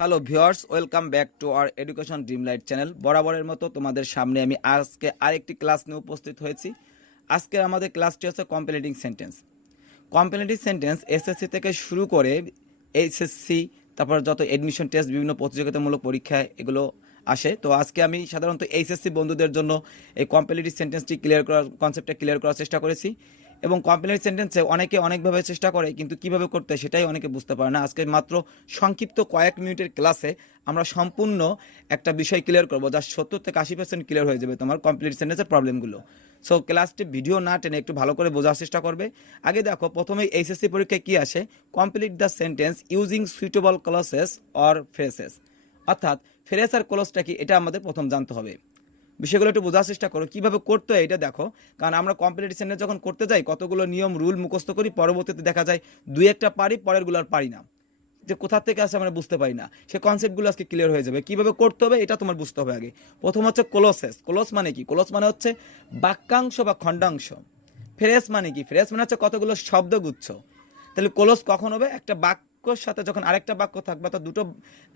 Hello viewers, welcome back to our education dream light channel. বরাবরের মতো তোমাদের সামনে আমি আজকে আরেকটি ক্লাস নিয়ে উপস্থিত হয়েছি। আজকে আমাদের ক্লাসটি হচ্ছে কম্প্লিটিং সেন্টেন্স। কম্প্লিটিং সেন্টেন্স এসএসসি থেকে শুরু করে এইচএসসি, তারপর যত এডমিশন টেস্ট, বিভিন্ন প্রতিযোগিতামূলক পরীক্ষায় এগুলো আসে। তো আজকে আমি সাধারণত এইচএসসি বন্ধুদের জন্য এই কম্প্লিটিভ সেন্টেন্সটি কনসেপ্টটা ক্লিয়ার করার চেষ্টা করেছি। এবং কমপ্লিট সেন্টেন্সে অনেকে অনেকভাবে চেষ্টা করে, কিন্তু কিভাবে করতে হয় সেটাই অনেকে বুঝতে পারে না। আজকে মাত্র সংক্ষিপ্ত কয়েক মিনিটের ক্লাসে আমরা সম্পূর্ণ একটা বিষয় ক্লিয়ার করবো, যা 70 থেকে 80% ক্লিয়ার হয়ে যাবে তোমার কমপ্লিট সেন্টেন্সের প্রবলেমগুলো। সো ক্লাসটি ভিডিও না টেনে একটু ভালো করে বোঝার চেষ্টা করবে। আগে দেখো, প্রথমেই এইচএসসি পরীক্ষায় কী আসে, complete the sentence using suitable ক্লসেস or phrases. অর্থাৎ ফ্রেস আর ক্লসটা কি, এটা আমাদের প্রথম জানতে হবে। বিষয়গুলো একটু বোঝার চেষ্টা করো, কীভাবে করতে হয় এটা দেখো। কারণ আমরা কম্পিটিটিভ সেন্টেন্স যখন করতে যাই, কতগুলো নিয়ম রুল মুখস্থ করি, পরবর্তীতে দেখা যায় দুই একটা পারি, পরেরগুলো আর পারি না, যে কোথা থেকে আসে আমরা বুঝতে পারি না। সে কনসেপ্টগুলো আজকে ক্লিয়ার হয়ে যাবে, কীভাবে করতে হবে এটা তোমার বুঝতে হবে আগে। প্রথম হচ্ছে ক্লোসেস। ক্লোস মানে কি? ক্লোস মানে হচ্ছে বাক্যাংশ বা খণ্ডাংশ। ফ্রেস মানে কি? ফ্রেস মানে হচ্ছে কতগুলো শব্দগুচ্ছ। তাহলে ক্লোজ কখন হবে? একটা বাক্যর সাথে যখন আরেকটা বাক্য থাকবে, তো দুটো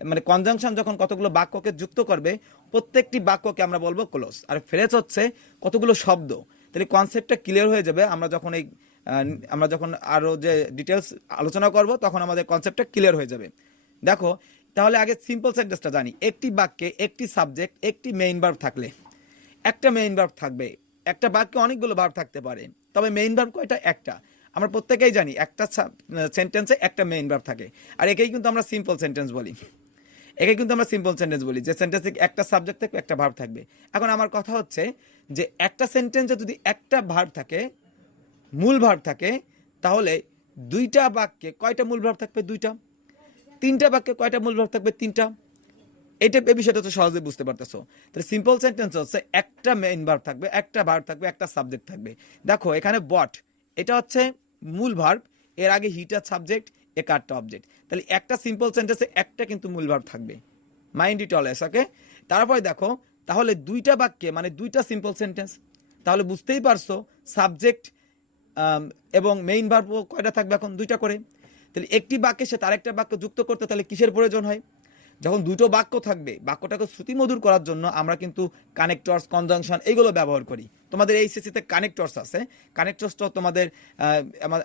মানে কনজাংশন যখন কতগুলো বাক্যকে যুক্ত করবে, প্রত্যেকটি বাক্যকে আমরা বলবো ক্লোজ। আর ফ্রেজ হচ্ছে কতগুলো শব্দ। তাহলে কনসেপ্টটা ক্লিয়ার হয়ে যাবে আমরা যখন আরও যে ডিটেলস আলোচনা করব, তখন আমাদের কনসেপ্টটা ক্লিয়ার হয়ে যাবে। দেখো, তাহলে আগে সিম্পল সেন্টেন্সটা জানি। একটি বাক্যে একটি সাবজেক্ট, একটি মেইন ভার্ব থাকলে, একটা মেইন ভার্ব থাকবে। একটা বাক্যে অনেকগুলো ভার্ব থাকতে পারে, তবে মেইন ভার্ব কয়টা? একটা। আমরা প্রত্যেকেই জানি একটা সেন্টেন্সে একটা মেইন ভার্ব থাকে, আর একেই কিন্তু আমরা সিম্পল সেন্টেন্স বলি। যে সেন্টেন্সে একটা সাবজেক্ট থাকবে, একটা ভার্ব থাকবে। এখন আমার কথা হচ্ছে যে একটা সেন্টেন্সে যদি একটা ভার্ব থাকে, মূল ভার্ব থাকে, তাহলে দুইটা বাক্যে কয়টা মূল ভার্ব থাকবে? দুইটা। তিনটা বাক্যে কয়টা মূল ভার্ব থাকবে? তিনটা। এই বিষয়টা তো সহজে বুঝতে পারতেছো। তাহলে সিম্পল সেন্টেন্স হচ্ছে একটা মেইন ভার্ব থাকবে, একটা ভার্ব থাকবে, একটা সাবজেক্ট থাকবে। দেখো এখানে বট, এটা হচ্ছে মূল ভার্ব, এর আগে হিটার সাবজেক্ট, এ কারটা অবজেক্ট। তাহলে একটা সিম্পল সেন্টেন্সে একটা কিন্তু মূল ভার্ব থাকবে। মাইন্ড ইট অলওয়েজ, ওকে? তারপরে দেখো, তাহলে দুইটা বাক্যে মানে দুইটা সিম্পল সেন্টেন্স, তাহলে বুঝতেই পারছো সাবজেক্ট এবং মেইন ভার্ব কয়টা থাকবে? এখন দুইটা করে। তাহলে একটি বাক্যে সে তার একটা বাক্য যুক্ত করতে তাহলে কিসের প্রয়োজন হয়? যখন দুটো বাক্য থাকবে, বাক্যটাকে শ্রুতিমধুর করার জন্য আমরা কিন্তু কানেক্টরস, কনজাংশন এগুলো ব্যবহার করি। তোমাদের এইচএসসিতে কানেক্টরস আছে। কানেক্টরসটাও তোমাদের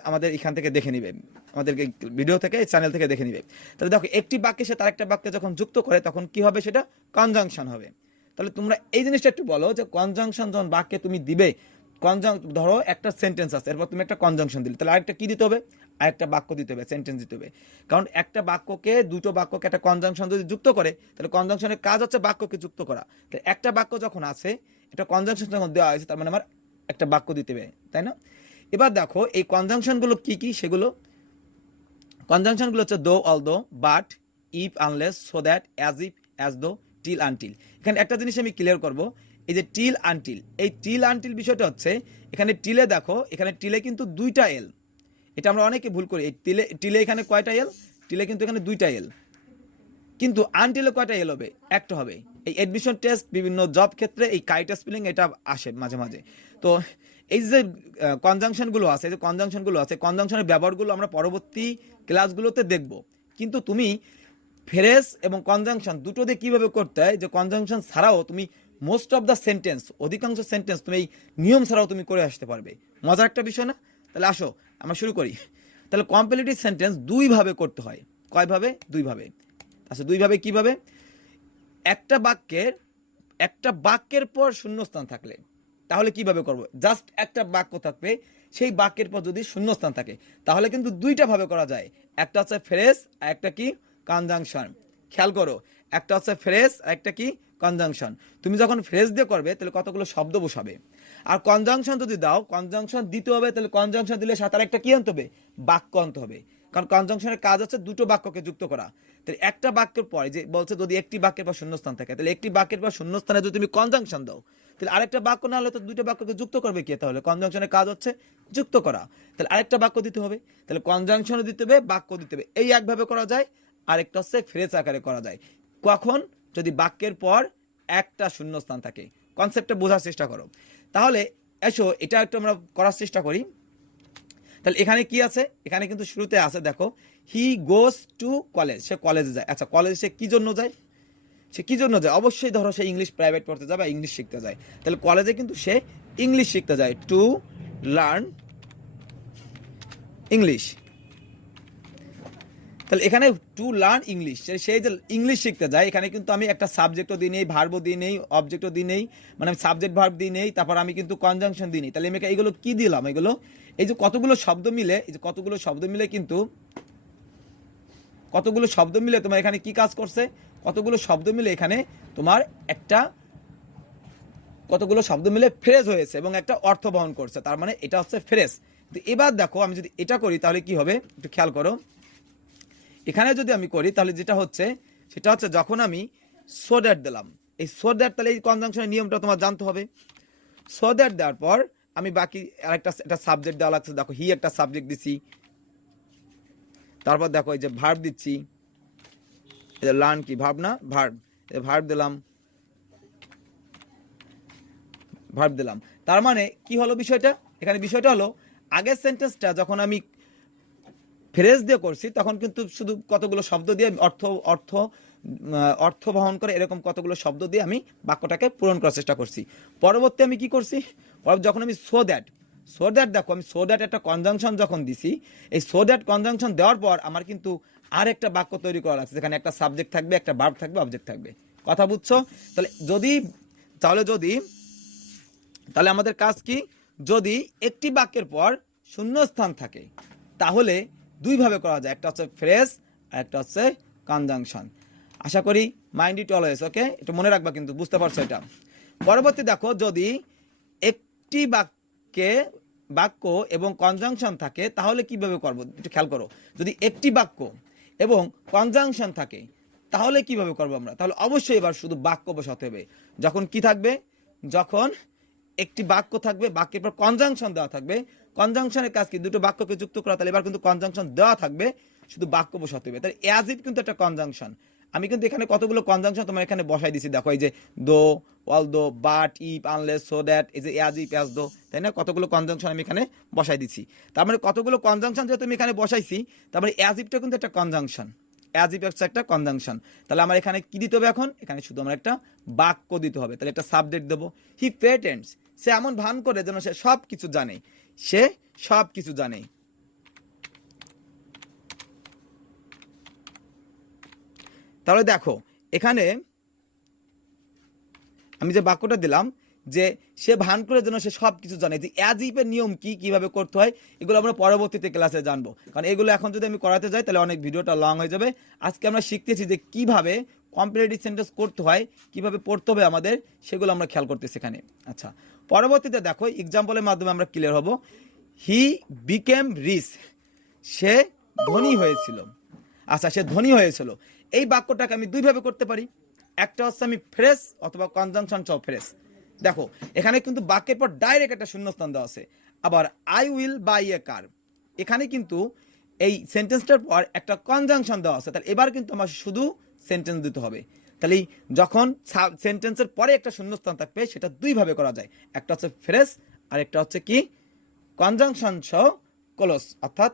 আমাদের এখান থেকে দেখে নিবে, আমাদের ভিডিও থেকে, চ্যানেল থেকে দেখে নিবে। তাহলে দেখো, একটি বাক্যে সে তার একটা বাক্যে যখন যুক্ত করে, তখন কি হবে? সেটা কনজাংশন হবে। তাহলে তোমরা এই জিনিসটা একটু বলো, যে কনজাংশন যখন বাক্যে তুমি দিবে, ধরো একটা সেন্টেন্স আছে, এরপর তুমি একটা কনজাংশন দিলে, তাহলে আরেকটা কি দিতে হবে? আরেকটা বাক্য দিতে হবে, সেন্টেন্স দিতে হবে। কারণ একটা বাক্যকে, দুটো বাক্যকে একটা কনজাংশন যদি যুক্ত করে, তাহলে কনজাংশনের কাজ হচ্ছে বাক্যকে যুক্ত করা। তাহলে একটা বাক্য যখন আছে, এটা কনজাংশন যখন দেওয়া হয়েছে, তার মানে আমার একটা বাক্য দিতে হবে, তাই না? এবার দেখো এই কনজাংশনগুলো কি কি, সেগুলো কনজাংশনগুলো হচ্ছে দো, although, but, if, unless, so that, as if, as though, till, until. এখানে একটা জিনিস আমি ক্লিয়ার করব, এই যে টিল, আনটিল, এই টিল, আনটিল বিষয়টা হচ্ছে, এখানে টিলে দেখো, এখানে টিলে কিন্তু দুইটা এল। এটা আমরা অনেকে ভুল করি। এই টিলে এখানে কয়টা এল? টিলে কিন্তু এখানে দুইটা এল, কিন্তু আনটিলে কয়টা এল হবে? একটা হবে। এই এডমিশন টেস্ট, বিভিন্ন জব ক্ষেত্রে এই কাইটা স্পেলিং এটা আসে মাঝে মাঝে। তো এই যে কনজাংশনগুলো আছে, যে কনজাংশনগুলো আছে, কনজাংশনের ব্যবহারগুলো আমরা পরবর্তী ক্লাসগুলোতে দেখব। কিন্তু তুমি ফ্রেজ এবং কনজাংশন দুটো দিয়ে কীভাবে করতে হয়, যে কনজাংশন ছাড়াও তুমি মোস্ট অফ দ্য সেন্টেন্স, অধিকাংশ সেন্টেন্স তুমি এই নিয়ম ছাড়াও তুমি করে আসতে পারবে। মজার একটা বিষয় না? তাহলে আসো আমরা শুরু করি। তাহলে কমপ্লিটিভ সেন্টেন্স দুইভাবে করতে হয়। কয়ভাবে? দুইভাবে। আচ্ছা, দুইভাবে কিভাবে? একটা বাক্যের পর শূন্যস্থান থাকলে, তাহলে কিভাবে করব? জাস্ট একটা বাক্য থাকবে, সেই বাক্যের পর যদি শূন্যস্থান থাকে, তাহলে কিন্তু দুইটা ভাবে করা যায়। একটা হচ্ছে ফ্রেজ, আর একটা কি? কনজাংশন। খেয়াল করো, একটা হচ্ছে ফ্রেজ, আর একটা কি? কনজাংশন। তুমি যখন ফ্রেজ দিয়ে করবে, তাহলে কতগুলো শব্দ বসাবে। আর কনজাংশন যদি দাও, কনজাংশন দিতে হবে, তাহলে কনজাংশন দিলে সাথে একটা কি আনতে হবে? বাক্য আনতে হবে। কারণ কনজাংশনের কাজ হচ্ছে দুটো বাক্যকে যুক্ত করা। তাহলে একটা বাক্যের পরে, যে বলছে যদি একটি বাক্যের পর শূন্যস্থান থাকে, তাহলে একটি বাক্যের পর শূন্যস্থানে যদি তুমি কনজাংশন দাও, তাহলে আরেকটা বাক্য না হলে তো দুটো বাক্যকে যুক্ত করবে কে? তাহলে কনজাংশনের কাজ হচ্ছে যুক্ত করা। তাহলে আরেকটা বাক্য দিতে হবে, তাহলে কনজাংশনও দিতে হবে, বাক্য দিতে হবে। এই একভাবে করা যায়। আরেকটা হচ্ছে ফ্রেজ আকারে করা যায়। কখন? যদি বাক্যের পর একটা শূন্যস্থান থাকে। কনসেপ্টটা বোঝার চেষ্টা করো। তাহলে এসো এটা একটু আমরা করার চেষ্টা করি। তাহলে এখানে কি আছে, এখানে কিন্তু শুরুতে আছে দেখো হি গোস টু কলেজ, সে কলেজে যায়। আচ্ছা কলেজে সে কি জন্য যায়, সে কি জন্য যায়, অবশ্যই ধরো সে ইংলিশ প্রাইভেট পড়তে যায় বা ইংলিশ শিখতে যায়, তাহলে কলেজে কিন্তু সে ইংলিশ শিখতে যায়, টু লার্ন ইংলিশ। তাহলে এখানে টু লার্ন ইংলিশ, সেই যে ইংলিশ শিখতে যায়, এখানে কিন্তু আমি একটা সাবজেক্টও দিই নেই, ভার্বও দিই নেই, অবজেক্টও দিই নেই, মানে আমি সাবজেক্ট ভার্ব দিই নেই, তারপর আমি কিন্তু কনজাংশন দিই নেই। তাহলে আমি এইগুলো কি দিলাম, এগুলো এই যে কতগুলো শব্দ মিলে, এই যে কতগুলো শব্দ মিলে কিন্তু কতগুলো শব্দ মিলে তোমার এখানে কি কাজ করছে, কতগুলো শব্দ মিলে এখানে তোমার একটা কতগুলো শব্দ মিলে ফ্রেজ হয়েছে এবং একটা অর্থ বহন করছে, তার মানে এটা হচ্ছে ফ্রেজ। তো এবার দেখো আমি যদি এটা করি তাহলে কি হবে, একটু খেয়াল করো, এখানে যদি আমি করি তাহলে যেটা হচ্ছে সেটা হচ্ছে যখন আমি সো দ্যাট দিলাম, এই সো দ্যাট, তাহলে এই কনজাংশনের নিয়মটা তোমার জানতে হবে। সো দ্যাট দেওয়ার পর আমি বাকি আরেকটা একটা সাবজেক্ট দেওয়া লাগছে, দেখো হি একটা সাবজেক্ট দিছি, তারপর দেখো এই যে ভার্ব দিচ্ছি, এই যে লার্ন কি ভার্ব না, ভার্ব, ভার্ব দিলাম, ভার্ব দিলাম। তার মানে কি হলো বিষয়টা, এখানে বিষয়টা হলো আগের সেন্টেন্সটা যখন আমি ফ্রেজ দিয়ে করছি তখন কিন্তু শুধু কতগুলো শব্দ দিয়ে অর্থ অর্থ অর্থ বহন করে এরকম কতগুলো শব্দ দিয়ে আমি বাক্যটাকে পূরণ করার চেষ্টা করছি। পরবর্তী আমি কি করছি, যখন আমি সো দ্যাট দেখো আমি সো দ্যাট একটা কনজাংশন যখন দিছি, এই সো দ্যাট কনজাংশন দেওয়ার পর আমার কিন্তু আর একটা বাক্য তৈরি করা লাগছে, যেখানে একটা সাবজেক্ট থাকবে, একটা ভার্ব থাকবে, অবজেক্ট থাকবে। কথা বুঝছো? তাহলে তাহলে আমাদের কাজ কি, যদি একটি বাক্যের পর শূন্যস্থান থাকে তাহলে দুইভাবে করা যায়, একটা হচ্ছে ফ্রেজ আর একটা হচ্ছে কনজাংশন। আশা করি মাইন্ড ইট অলওয়েজ, ওকে, একটু মনে রাখবা কিন্তু, বুঝতে পারছো এটা। পরবর্তী দেখো যদি একটি বাক্য এবং কনজাংশন থাকে তাহলে কিভাবে করব, একটু খেয়াল করো, যদি একটি বাক্য এবং কনজাংশন থাকে তাহলে কিভাবে করবো আমরা, তাহলে অবশ্যই এবার শুধু বাক্য বসাতে হবে। যখন কি থাকবে, যখন একটি বাক্য থাকবে, বাক্যের পর কনজাংশন দেওয়া থাকবে, কনজাংশনের কাজ কি, দুটো বাক্যকে যুক্ত করা, তাহলে এবার কিন্তু কনজাংশন দেওয়া থাকবে, শুধু বাক্য বসাতে হবে। তাহলে অ্যাজ ইফ কিন্তু একটা কনজাংশন, আমি কিন্তু এখানে কতগুলো কনজাংশন তোমার এখানে বসাই দিছি, দেখো এই যে দো, অল দো, but, if, unless, so that, এই যে অ্যাজ ইফ, অ্যাজ দো, তাই না, কতগুলো কনজাংশন আমি এখানে বসাই দিছি। তার মানে কতগুলো কনজাংশন যেহেতু আমি এখানে বসাইছি, তার মানে অ্যাজ ইফটা কিন্তু একটা কনজাংশন, অ্যাজ ইফ একটা কনজাংশন। তাহলে আমার এখানে কি দিতে হবে, এখন এখানে শুধু আমার একটা বাক্য দিতে হবে। তাহলে একটা সাবজেক্ট দেবো, হি প্রেটেন্ডস, সে এমন ভান করে যেন সে সব কিছু জানে, সে সব কিছু জানে। তাহলে দেখো এখানে আমি যে বাক্যটা দিলাম, যে সে ভান করে যেন সে সব কিছু জানে, যে অ্যাজ ইফের নিয়ম কি, কিভাবে করতে হয়, এগুলো আমরা পরবর্তীতে ক্লাসে জানবো, কারণ এগুলো এখন যদি আমি করাতে যাই তাহলে অনেক ভিডিওটা লং হয়ে যাবে। আজকে আমরা শিখতেছি যে কিভাবে কম্পারেটিভ সেন্টেন্স করতে হয়, কিভাবে পড়তে হবে আমাদের, সেগুলো আমরা খেয়াল করতেছি এখানে। আচ্ছা পরবর্তীতে দেখো এক্সাম্পলের মাধ্যমে আমরা ক্লিয়ার হব। হি বিকেম রিচ, সে ধনী হয়েছিল। আচ্ছা সে ধনী হয়েছিল, এই বাক্যটাকে আমি দুইভাবে করতে পারি, একটা হচ্ছে আমি ফ্রেজ অথবা কনজাংশন সহ ফ্রেজ। দেখো এখানে কিন্তু বাক্যের পর ডাইরেক্ট একটা শূন্যস্থান দেওয়া আছে, আবার আই উইল বাই এ কার, এখানে কিন্তু এই সেন্টেন্সটার পর একটা কনজাংশন দেওয়া আছে, তাহলে এবার কিন্তু আমার শুধু সেন্টেন্স দিতে হবে। তাহলে যখন সেন্টেন্সের পরে একটা শূন্যস্থান থাকবে সেটা দুইভাবে করা যায়, একটা হচ্ছে ফ্রেজ আর একটা হচ্ছে কি কনজাংশন সহ ক্লোজ, অর্থাৎ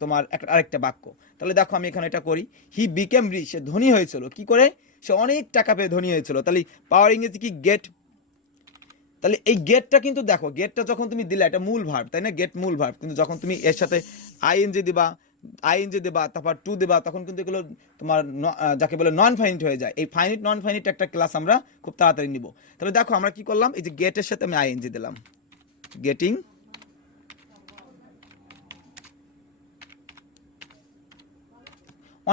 তোমার আরেকটা বাক্য। তাহলে দেখো আমি এখানে এটা করি, হি বিকেম রিচ, সে ধনী হয়েছিল, কি করে, সে অনেক টাকা পেয়ে ধনী হয়েছিল। তাহলে পাওয়ার ইংরেজি কি, গেট। তাহলে এই গেটটা কিন্তু দেখো, গেটটা যখন তুমি দিলে এটা মূল ভার্ব, তাই না, গেট মূল ভার্ব, কিন্তু যখন তুমি এর সাথে আইএনজি দিবা তারপর টু দিবা, তখন কিন্তু এগুলো তোমার যাকে বলে নন ফাইনিট হয়ে যায়। এই ফাইনিট নন ফাইনিট একটা ক্লাস আমরা খুব তাড়াতাড়ি নিব। তাহলে দেখো আমরা কি করলাম, এই যে গেটের সাথে আমি আইএনজি দিলাম, গেটিং,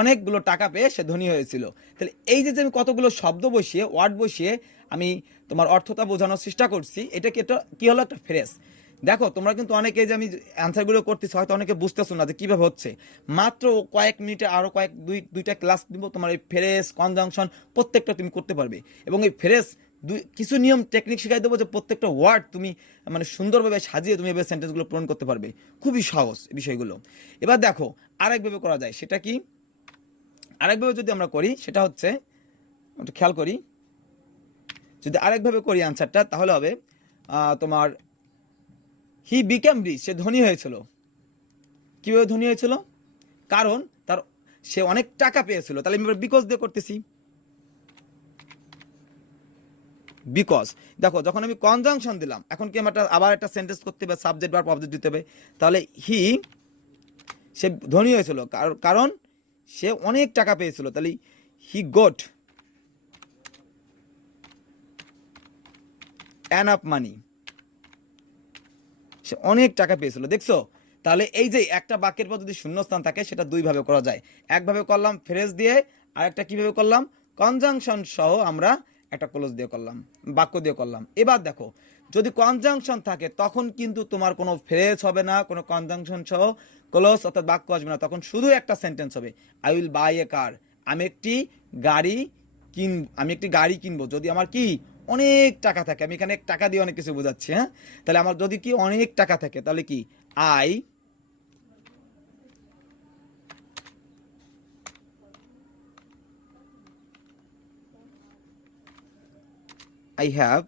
অনেকগুলো টাকা পেয়ে সে ধনী হয়েছিল। তাহলে এই যে আমি কতগুলো শব্দ বসিয়ে, ওয়ার্ড বসিয়ে আমি তোমার অর্থটা বোঝানোর চেষ্টা করছি, এটা কি হলো, একটা ফ্রেজ। দেখো তোমরা কিন্তু অনেকে, যে আমি অ্যান্সারগুলো করতেছি হয়তো অনেকে বুঝতেছো না যে কীভাবে হচ্ছে, মাত্র কয়েক মিনিটে আরও দুইটা ক্লাস দিব, তোমার এই ফ্রেজ কনজাংশন প্রত্যেকটা তুমি করতে পারবে, এবং এই ফ্রেজ কিছু নিয়ম টেকনিক শেখাই দেবো, যে প্রত্যেকটা ওয়ার্ড তুমি মানে সুন্দরভাবে সাজিয়ে তুমি এবার সেন্টেন্সগুলো পূরণ করতে পারবে, খুবই সহজ বিষয়গুলো। এবার দেখো আরেকভাবে করা যায়, সেটা কি, আরেকভাবে যদি আমরা করি সেটা হচ্ছে, একটু খেয়াল করি, যদি আরেকভাবে করি আনসারটা তাহলে হবে তোমার হি বিকেম রিচ, সে ধনী হয়েছিল, কীভাবে ধনী হয়েছিল? কারণ সে অনেক টাকা পেয়েছিল। তাহলে আমি বিকজ দিয়ে করতেছি। বিকজ দেখো, যখন আমি কনজাংশন দিলাম, এখন কি আমার আবার একটা সেন্টেন্স করতে হবে, সাবজেক্ট ভার্ব অবজেক্ট দিতে হবে। তাহলে সে ধনী হয়েছিল কারণ সে অনেক টাকা পেয়েছিল। তাহলে হি গট এনাফ মানি। সে অনেক টাকা পেয়েছিল। দেখছো? তাহলে এই যে একটা বাক্যের পর যদি শূন্যস্থান থাকে সেটা দুইভাবে করা যায়। একভাবে করলাম ফ্রেজ দিয়ে, আর একটা কিভাবে করলাম, কনজাংশন সহ আমরা একটা ক্লোজ দিয়ে করলাম, বাক্য দিয়ে করলাম। এবার দেখো, যদি কনজাংশন থাকে তখন কিন্তু তোমার কোনো ফ্রেজ হবে না, কোনো কনজাংশন সহ ক্লোজ অর্থাৎ বাক্য আসবে না, তখন শুধু একটা সেন্টেন্স হবে, আই উইল বাই এ কার। আমি একটি গাড়ি কিনবো। যদি আমার কি অনেক টাকা থাকে, আমি এখানে টাকা দিয়ে অনেক কিছু বোঝাচ্ছি, হ্যাঁ। তাহলে আমার যদি কি অনেক টাকা থাকে, তাহলে কি I have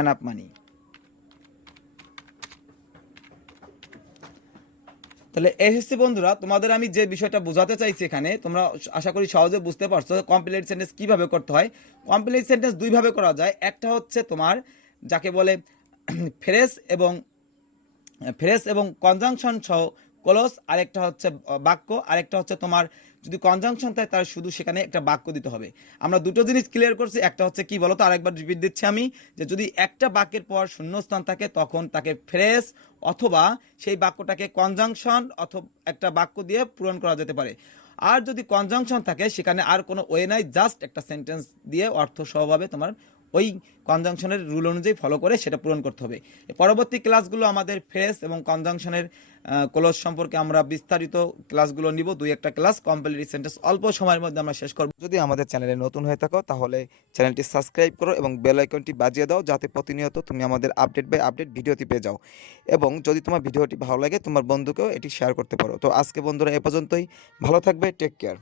enough money। তাহলে এসএসসি বন্ধুরা, তোমাদের আমি যে বিষয়টা বোঝাতে চাইছি এখানে, তোমরা আশা করি সহজে বুঝতে পারছো কমপ্লিট সেন্টেন্স কিভাবে করতে হয়। কমপ্লিট সেন্টেন্স দুইভাবে করা যায়। একটা হচ্ছে তোমার যাকে বলে ফ্রেজ এবং কনজাংশন সহ ক্লোজ, আরেকটা হচ্ছে বাক্য, আরেকটা হচ্ছে তোমার যদি কনজাংশন থাকে তাহলে শুধু সেখানে একটা বাক্য দিতে হবে। আমরা দুটো জিনিস ক্লিয়ার করছি। একটা হচ্ছে কি বলতো, আরেকবার রিপিট দিচ্ছি আমি, যে যদি একটা বাক্যের পর শূন্যস্থান থাকে তখন তাকে ফ্রেজ অথবা সেই বাক্যটাকে কনজাংশন অথবা একটা বাক্য দিয়ে পূরণ করা যেতে পারে। আর যদি কনজাংশন থাকে সেখানে আর কোনো ওয়ে নাই, জাস্ট একটা সেন্টেন্স দিয়ে অর্থ সহভাবে তোমার ওই কনজাংশনের রুল অনুযায়ী ফলো করে সেটা পূরণ করতে হবে। পরবর্তী ক্লাসগুলো আমাদের ফ্রেজ এবং কনজাংশনের ক্লোজ সম্পর্কে আমরা বিস্তারিত ক্লাসগুলো নিব। দুই একটা ক্লাস কমপ্লিট সেন্টেন্স অল্প সময়ের মধ্যে আমরা শেষ করব। যদি আমাদের চ্যানেলে নতুন হয়ে থাকো তাহলে চ্যানেলটি সাবস্ক্রাইব করো এবং বেল আইকনটি বাজিয়ে দাও, যাতে প্রতিনিয়ত তুমি আমাদের আপডেট বাই আপডেট ভিডিওটি পেয়ে যাও। এবং যদি তোমার ভিডিওটি ভালো লাগে তোমার বন্ধুকেও এটি শেয়ার করতে পারো। তো আজকে বন্ধুরা এ পর্যন্তই। ভালো থাকবে, টেক কেয়ার।